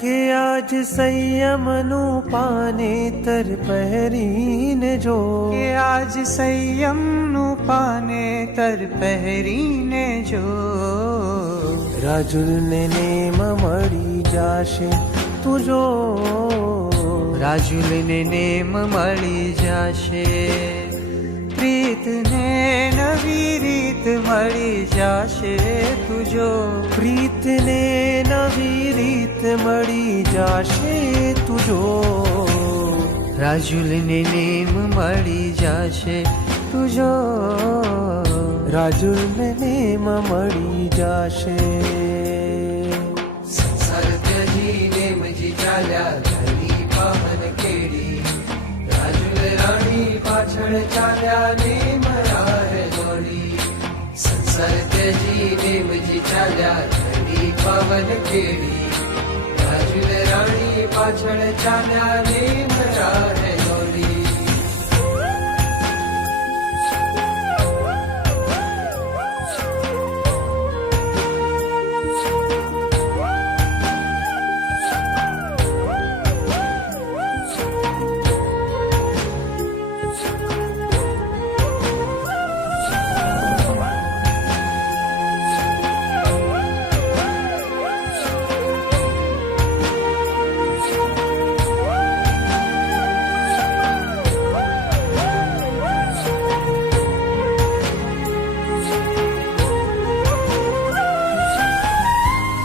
કે આજ સંયમનું પાનેતર પહેરીને જો, કે આજ સંયમનું પાનેતર પહેરીને જો, રાજુલને નેમ મળી જાશે તું જો, રાજુલને નેમ મળી જાશે, પ્રીતને નવી રીત મળી જાશે તું જો, પ્રીતને નવી રીત મળી જાશે તું જો, રાજુલને નેમ મળી જાશે તું જો, રાજુલને નેમ મળી જાશે. સંસાર ત્યજી નેમજી ચાલ્યા ધરી પાવન કેડી, રાજુલ રાણી પાછળ ચાલ્યા નેમ રાહ દોડી, સંસાર ત્યજી નેમજી ચાલ્યા ધરી પાવન કેડી, રાજુલ રાણી પાછળ ચાલ્યા નેમ રાહ દોડી.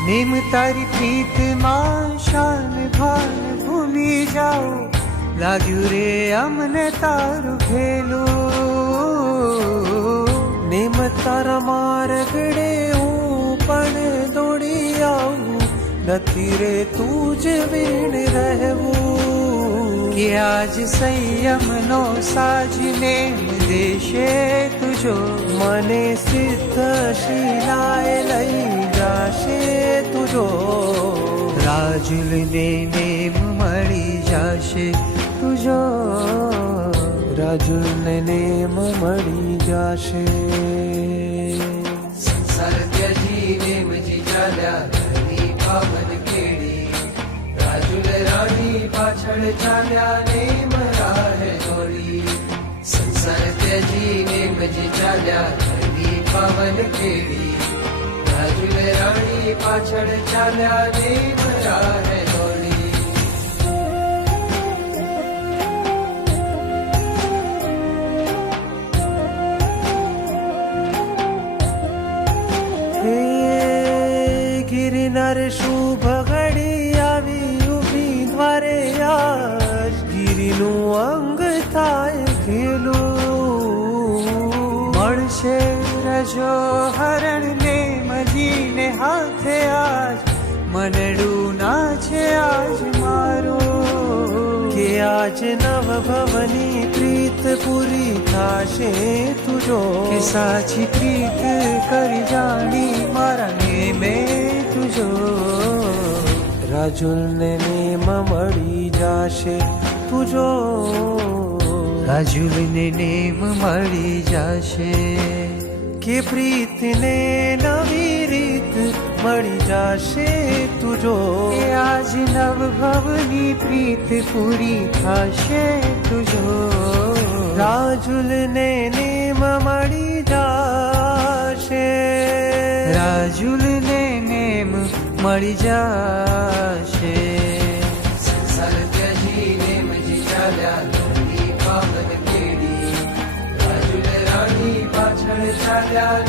નેમ તારી પ્રીતમાં શાન ભાન ભૂલી જાઓ, લાગ્યું રે અમને તારું ખેલું, નેમ તારા માર્ગડે હું પણ દોડી આવું, નથી રે તું જ વીણ રહેવું, કે આજ સંયમનો સાજ નેમ દેશે તુજો, મને સિદ્ધ શિલાએ લઈ જાશે તુજો, રાજુલને નેમ મળી જાશે તુજો, રાજુલને નેમ મળી જાશે. સંસાર ત્યજી નેમજી ચાલ્યા ધરી પાવન કેડી, રાજુલ રાણી પાછળ ચાલ્યા નેમ રાહ દોડી, સંસાર ત્યજી નેમજી ચાલ્યા ધરી પાવન કેડી, રાજુલ રાણી પાછળ ચાલ્યા નેમ રાહ દોડી. હે ગિરનાર શુભ ઘડી આવી ઊભી દ્વારે, આજ ગિરિનું અંગ થાય ખેલું, મળશે રજો હરણ નેમજીને હાથે આજ, મનડું ના છે આજ મારું, કે આજ નવ ભવની પ્રીત પૂરી થાશે તુજો, કે સાચી પ્રીત કરી જાણી મારા નેમે તુજો, રાજુલને નેમ મળી જાશે તુજો, રાજુલને નેમ મળી જાશે, કે પ્રીતને નવી રીત મળી જાશે તુજો, કે આજ નવ ભવની પ્રીત પૂરી થશે તુજો, રાજુલને નેમ મળી જાશે, રાજુલને નેમ મળી જાશે. સંસાર ત્યજી નેમજી ચાલ્યા ધરી પાવન કેડી, રાજુલ રાણી પાછળ ચાલ્યા